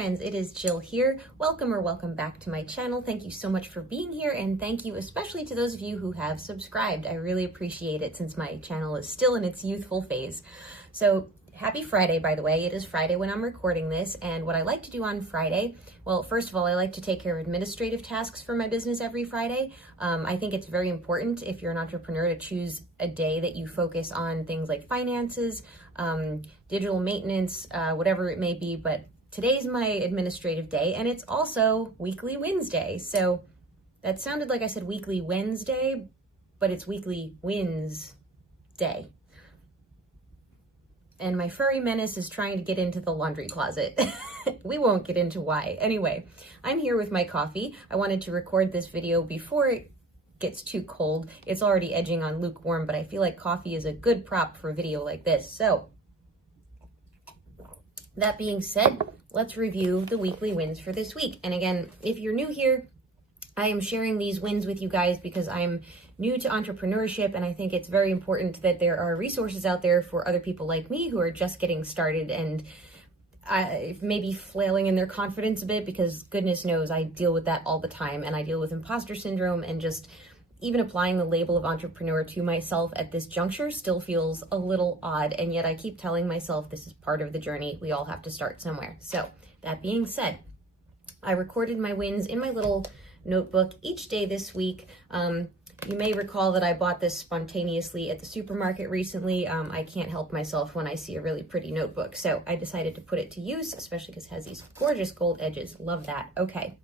friends, it is Jill here. Welcome or welcome back to my channel. Thank you so much for being here, and thank you especially to those of you who have subscribed. I really appreciate it since my channel is still in its youthful phase. So happy Friday, by the way. It is Friday when I'm recording this, and what I like to do on Friday, well, first of all, I like to take care of administrative tasks for my business every Friday. I think it's very important if you're an entrepreneur to choose a day that you focus on things like finances, digital maintenance, whatever it may be, but today's my administrative day, and it's also Weekly Wednesday. So that sounded like I said Weekly Wednesday, but it's Weekly Wins Day. And my furry menace is trying to get into the laundry closet. We won't get into why. Anyway, I'm here with my coffee. I wanted to record this video before it gets too cold. It's already edging on lukewarm, but I feel like coffee is a good prop for a video like this. So that being said, let's review the weekly wins for this week. And again, if you're new here, I am sharing these wins with you guys because I'm new to entrepreneurship, and I think it's very important that there are resources out there for other people like me who are just getting started and maybe flailing in their confidence a bit, because goodness knows I deal with that all the time, and I deal with imposter syndrome, and just even applying the label of entrepreneur to myself at this juncture still feels a little odd, and yet I keep telling myself this is part of the journey. We all have to start somewhere. So that being said, I recorded my wins in my little notebook each day this week. You may recall that I bought this spontaneously at the supermarket recently. I can't help myself when I see a really pretty notebook, so I decided to put it to use, especially because it has these gorgeous gold edges. Love that. Okay,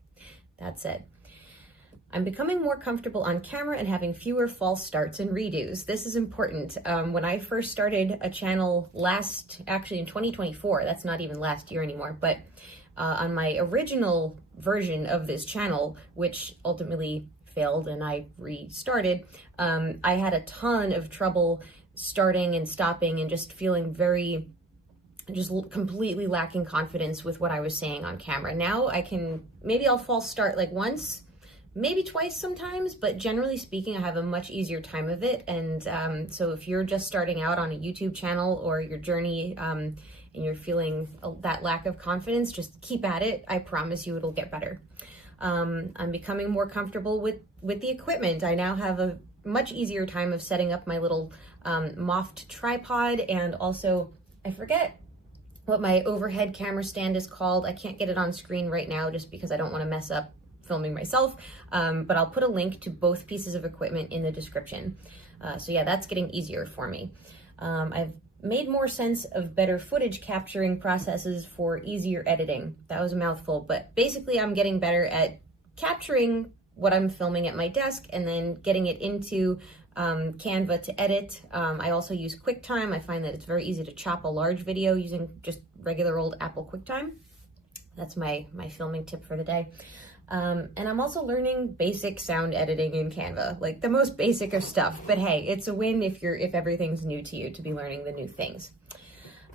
that said, I'm becoming more comfortable on camera and having fewer false starts and redos. This is important. When I first started a channel actually in 2024, that's not even last year anymore, but on my original version of this channel, which ultimately failed and I restarted, I had a ton of trouble starting and stopping and just feeling just completely lacking confidence with what I was saying on camera. Now maybe I'll false start like once, maybe twice sometimes, but generally speaking, I have a much easier time of it. And so if you're just starting out on a YouTube channel or your journey and you're feeling that lack of confidence, just keep at it. I promise you it'll get better. I'm becoming more comfortable with the equipment. I now have a much easier time of setting up my little Moft tripod, and also I forget what my overhead camera stand is called. I can't get it on screen right now just because I don't want to mess up filming myself, but I'll put a link to both pieces of equipment in the description. So yeah, that's getting easier for me. I've made more sense of better footage capturing processes for easier editing. That was a mouthful, but basically I'm getting better at capturing what I'm filming at my desk and then getting it into Canva to edit. I also use QuickTime. I find that it's very easy to chop a large video using just regular old Apple QuickTime. That's my filming tip for the day. And I'm also learning basic sound editing in Canva, like the most basic of stuff. But hey, it's a win if everything's new to you to be learning the new things.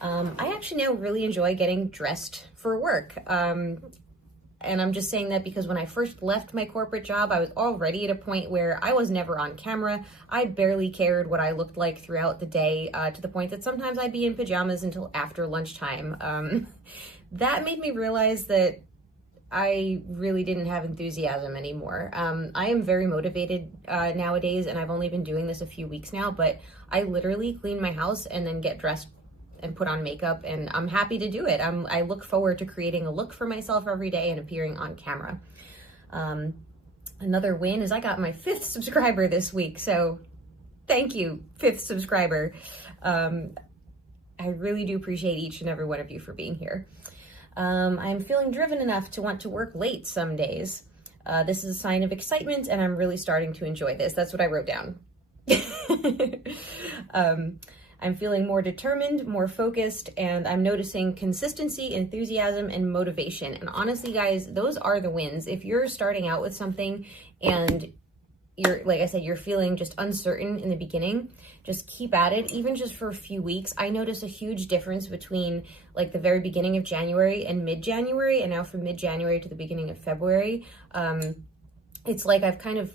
I actually now really enjoy getting dressed for work. And I'm just saying that because when I first left my corporate job, I was already at a point where I was never on camera. I barely cared what I looked like throughout the day, to the point that sometimes I'd be in pajamas until after lunchtime. That made me realize that I really didn't have enthusiasm anymore. I am very motivated nowadays, and I've only been doing this a few weeks now, but I literally clean my house and then get dressed and put on makeup, and I'm happy to do it. I look forward to creating a look for myself every day and appearing on camera. Another win is I got my 5th subscriber this week, so thank you, 5th subscriber. I really do appreciate each and every one of you for being here. I'm feeling driven enough to want to work late some days. This is a sign of excitement, and I'm really starting to enjoy this. That's what I wrote down. I'm feeling more determined, more focused, and I'm noticing consistency, enthusiasm, and motivation. And honestly, guys, those are the wins. If you're starting out with something and like I said, you're feeling just uncertain in the beginning, just keep at it, even just for a few weeks. I notice a huge difference between like the very beginning of January and mid-January, and now from mid-January to the beginning of February. It's like I've kind of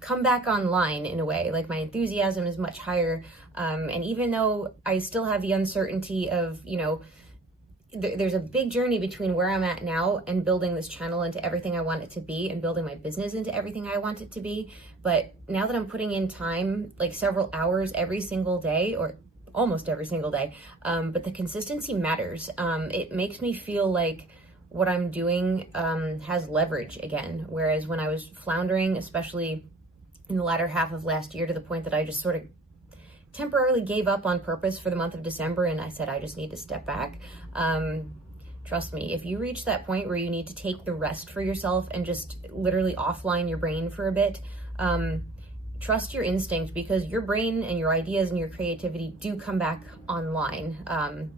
come back online in a way. Like my enthusiasm is much higher. And even though I still have the uncertainty of, there's a big journey between where I'm at now and building this channel into everything I want it to be and building my business into everything I want it to be. But now that I'm putting in time, like several hours every single day, or almost every single day, but the consistency matters. It makes me feel like what I'm doing has leverage again. Whereas when I was floundering, especially in the latter half of last year, to the point that I just sort of temporarily gave up on purpose for the month of December, and I said, I just need to step back. Trust me, if you reach that point where you need to take the rest for yourself and just literally offline your brain for a bit, trust your instinct, because your brain and your ideas and your creativity do come back online. And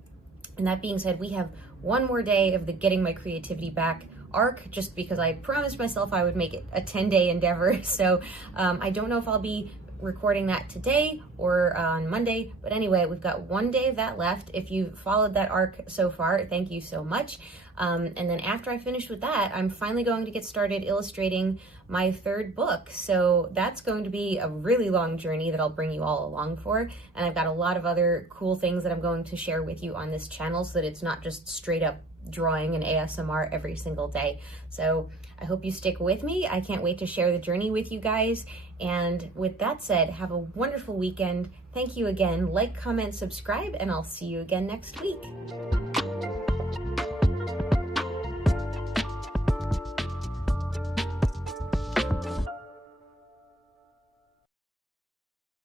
that being said, we have one more day of the getting my creativity back arc, just because I promised myself I would make it a 10-day endeavor. So I don't know if I'll be recording that today or on Monday, but anyway, we've got one day of that left. If you followed that arc so far, thank you so much. And then after I finish with that, I'm finally going to get started illustrating my third book. So that's going to be a really long journey that I'll bring you all along for. And I've got a lot of other cool things that I'm going to share with you on this channel, so that it's not just straight up drawing and ASMR every single day. So I hope you stick with me. I can't wait to share the journey with you guys. And with that said, have a wonderful weekend. Thank you again. Like, comment, subscribe, and I'll see you again next week.